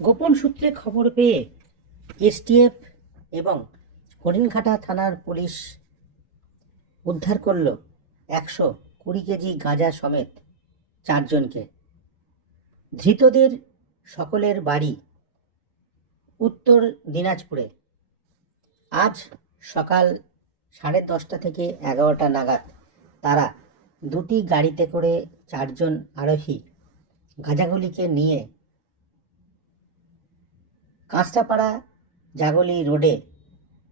গোপন সূত্রে খবর পেয়ে এসটিএফ এবং হরিণঘাটা থানার পুলিশ উদ্ধার করল 120 কেজি গাঁজা সমেত 4 জনকে। ধৃতদের সকলের বাড়ি উত্তর দিনাজপুরে। আজ সকাল 10:30 থেকে 11টা নাগাদ তারা দুটি গাড়িতে করে 4 জন আরোহী গাঁজাগুলিকে নিয়ে কাঁচরাপাড়া জাগলি রোডে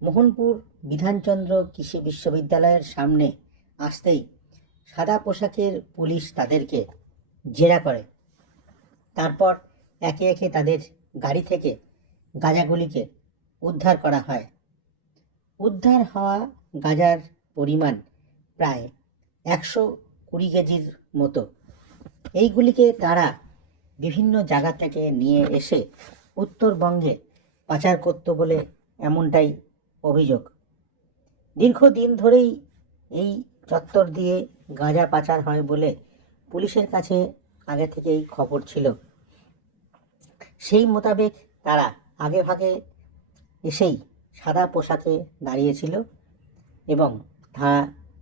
মোহনপুর বিধানচন্দ্র কৃষি বিশ্ববিদ্যালয়ের সামনে আসতেই সাদা পোশাকের পুলিশ তাদেরকে জেরা করে। তারপর একে একে তাদের গাড়ি থেকে গাঁজাগুলিকে উদ্ধার করা হয়। উদ্ধার হওয়া গাঁজার পরিমাণ প্রায় 120 কেজির মতো। এইগুলিকে তারা বিভিন্ন জায়গা থেকে নিয়ে এসে উত্তরবঙ্গে পাচার করত বলে এমনটাই অভিযোগ। দীর্ঘদিন ধরেই এই চত্বর দিয়ে গাঁজা পাচার হয় বলে পুলিশের কাছে আগে থেকেই খবর ছিল। সেই মোতাবেক তারা আগে ভাগে এসেই সাদা পোশাকে দাঁড়িয়েছিল এবং তারা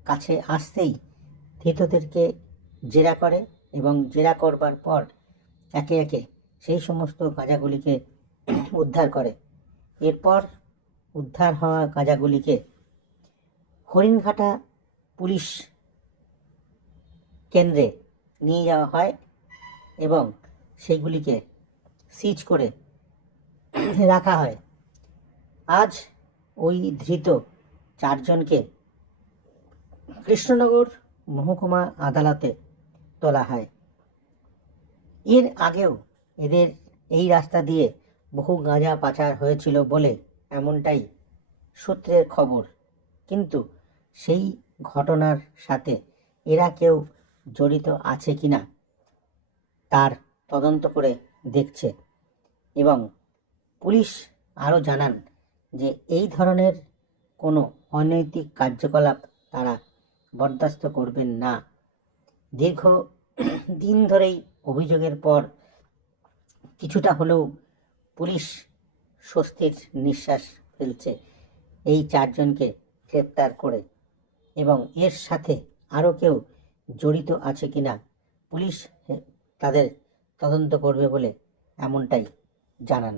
কাছে আসতেই ধৃতদেরকে জেরা করে এবং জেরা করবার পর একে একে সেই সমস্ত গাঁজাগুলিকে উদ্ধার করে। এরপর উদ্ধার হওয়া গাঁজাগুলিকে হরিণঘাটা পুলিশ কেন্দ্রে নিয়ে যাওয়া হয় এবং সেইগুলিকে সিজ করে রাখা হয়। আজ ওই ধৃত 4 জনকে কৃষ্ণনগর মহকুমা আদালতে তোলা হয়। এর আগেও এদের এই রাস্তা দিয়ে বহু গাঁজা পাচার হয়েছিল বলে এমনটাই সূত্রের খবর, কিন্তু সেই ঘটনার সাথে এরা কেউ জড়িত আছে কিনা তার তদন্ত করে দেখছে। এবং পুলিশ আরও জানান যে এই ধরনের কোনো অনৈতিক কার্যকলাপ তারা বরদাস্ত করবেন না। দীর্ঘ দিন ধরেই অভিযোগের পর কিছুটা হলেও পুলিশ স্বস্তির নিঃশ্বাস ফেলছে এই 4 জনকে গ্রেপ্তার করে। এবং এর সাথে আরও কেউ জড়িত আছে কিনা পুলিশ তাদের তদন্ত করবে বলে এমনটাই জানান।